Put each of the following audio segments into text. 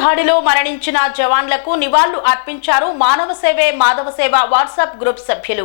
దాడిలో మరణించిన జవాన్లకు నివాళులు అర్పించారు మానవ సేవే మాధవ సేవ వాట్సాప్ గ్రూప్ సభ్యులు.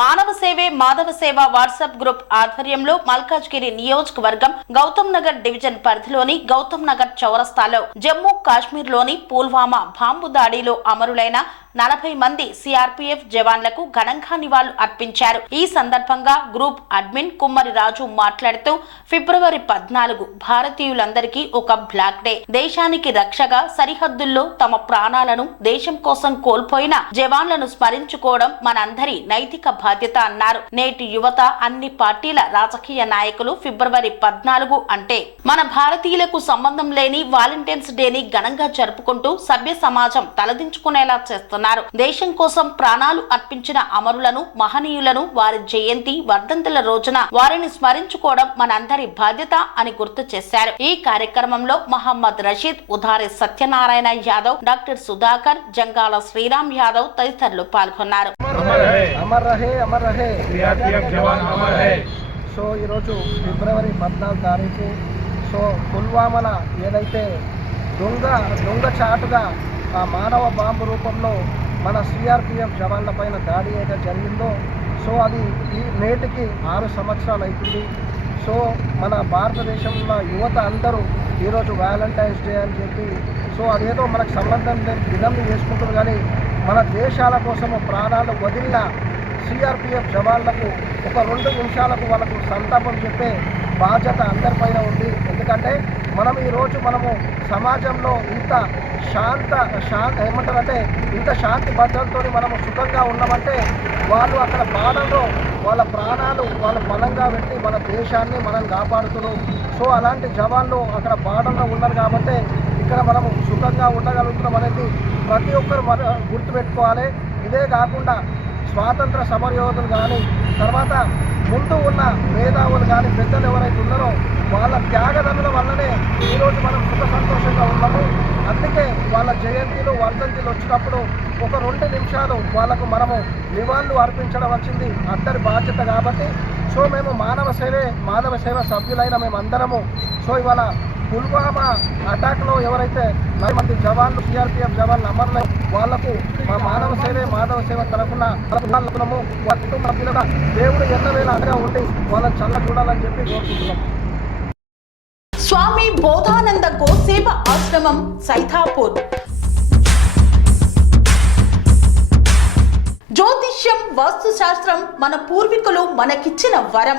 మానవ సేవే మాధవ సేవ వాట్సాప్ గ్రూప్ ఆధ్వర్యంలో మల్కాజ్గిరి నియోజకవర్గం గౌతమ్ నగర్ డివిజన్ పరిధిలోని గౌతమ్ నగర్ చౌరస్తాలో జమ్మూ కాశ్మీర్లోని పుల్వామా బాంబు దాడిలో అమరులైన నలభై మంది సిఆర్పీఎఫ్ జవాన్లకు ఘనంగా నివాళులు అర్పించారు. ఈ సందర్భంగా గ్రూప్ అడ్మిన్ కుమ్మరి రాజు మాట్లాడుతూ ఫిబ్రవరి పద్నాలుగు భారతీయులందరికీ ఒక బ్లాక్ డే. దేశానికి రక్షగా సరిహద్దుల్లో తమ ప్రాణాలను దేశం కోసం కోల్పోయిన జవాన్లను స్మరించుకోవడం మనందరి నైతిక బాధ్యత అన్నారు. నేటి యువత అన్ని పార్టీల రాజకీయ నాయకులు ఫిబ్రవరి పద్నాలుగు అంటే మన భారతీయులకు సంబంధం లేని వాలంటీర్స్ డేని ఘనంగా జరుపుకుంటూ సభ్య సమాజం తలదించుకునేలా చేస్తున్నారు. పాల్గొన్నారు దేశం కోసం ప్రాణాలు అర్పించిన అమరులను మహనీయులను వారి జయంతి వర్ధంతుల రోజున వారిని స్మరించుకోవడం మనందరి బాధ్యత అని గుర్తు చేశారు. ఈ కార్యక్రమంలో మహమ్మద్ రషీద్ ఉదారి సత్యనారాయణ యాదవ్ డాక్టర్ సుధాకర్ జంగాల శ్రీరామ్ యాదవ్ తదితరులు పాల్గొన్నారు. సో ఈరోజు ఫిబ్రవరి పద్నాలుగు తారీఖు. సో పుల్వామల ఏదైతే దొంగ దొంగ చాటుగా ఆ మానవ బాంబు రూపంలో మన సిఆర్పిఎఫ్ జవాన్లపైన దాడి అయితే జరిగిందో సో అది ఈ నేటికి ఆరు సంవత్సరాలు అవుతుంది సో మన భారతదేశంలో యువత అందరూ ఈరోజు వ్యాలంటైన్స్ డే అని చెప్పి సో అదేదో మనకు సంబంధం లేని విధంగా చేసుకుంటారు కానీ మన దేశాల కోసము ప్రాణాలు వదిలిన సిఆర్పిఎఫ్ జవాన్లకు ఒక రెండు నిమిషాలకు వాళ్ళకు సంతాపం చెప్పే బాధ్యత అందరిపైన ఉంది. ఎందుకంటే మనం ఈరోజు మనము సమాజంలో ఇంత శాంత శాంత ఏమంటారంటే ఇంత శాంతి భద్రతతో మనము సుఖంగా ఉన్నామంటే వాళ్ళు అక్కడ బాధల్లో వాళ్ళ ప్రాణాలు వాళ్ళ బలంగా పెట్టి మన దేశాన్ని మనం కాపాడుతున్నారు సో అలాంటి జవాన్లు అక్కడ బాధల్లో ఉన్నారు కాబట్టి ఇక్కడ మనము సుఖంగా ఉండగలుగుతున్నాం అనేది ప్రతి ఒక్కరు మన గుర్తుపెట్టుకోవాలి. ఇదే కాకుండా స్వాతంత్ర సమరయోధులు కానీ తర్వాత ముందు ఉన్న మేధావులు కానీ పెద్దలు ఎవరైతే ఉన్నారో వాళ్ళ త్యాగదనుల వల్లనే ఈరోజు మనం సుఖ సంతోషంగా ఉన్నాము. అందుకే వాళ్ళ జయంతిలు వర్ధంతిలు వచ్చినప్పుడు ఒక రెండు నిమిషాలు వాళ్ళకు మనము నివాళులు అర్పించడం వచ్చింది అందరి బాధ్యత కాబట్టి. సో మేము మానవ సేవే మానవ సేవ సభ్యులైన మేమందరము. సో ఇవాళ పుల్వామా అటాక్లో ఎవరైతే నలభై మంది జవాన్లు సిఆర్పిఎఫ్ జవాన్లు అమరులై వాళ్ళకు మా మానవ సేవే మాధవ సేవ తరఫున తరఫునము వారి కుటుంబ సభ్యులుగా దేవుడు ఎన్నవేళ అండగా ఉండి వాళ్ళని చల్ల చూడాలని చెప్పి కోరుకుంటున్నాం స్వామి బోధానంద గోసేవ ఆశ్రమం సైథాపూర్ జ్యోతిష్యం వాస్తుశాస్త్రం మన పూర్వీకులు మనకిచ్చిన వరం.